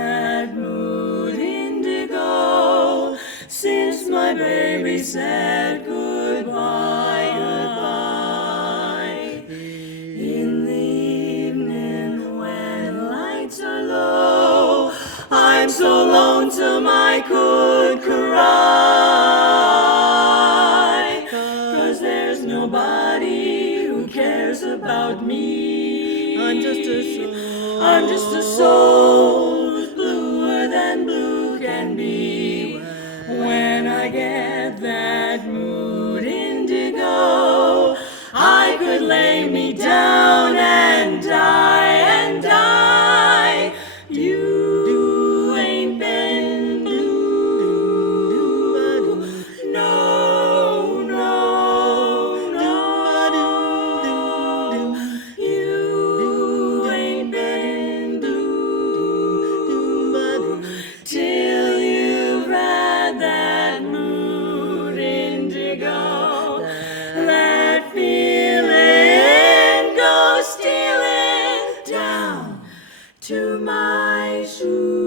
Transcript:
that mood indigo since my baby said goodbye, goodbye. In the evening when lights are low, I'm so lonesome I could cry, 'cause there's nobody who cares about me. I'm just a soul who's bluer than blue can be. When I get that mood indigo, I could lay me down and die and die. You ain't been blue, no, no, no. You ain't been blue till you've had that mood indigo. That feeling goes stealing down to my shoes.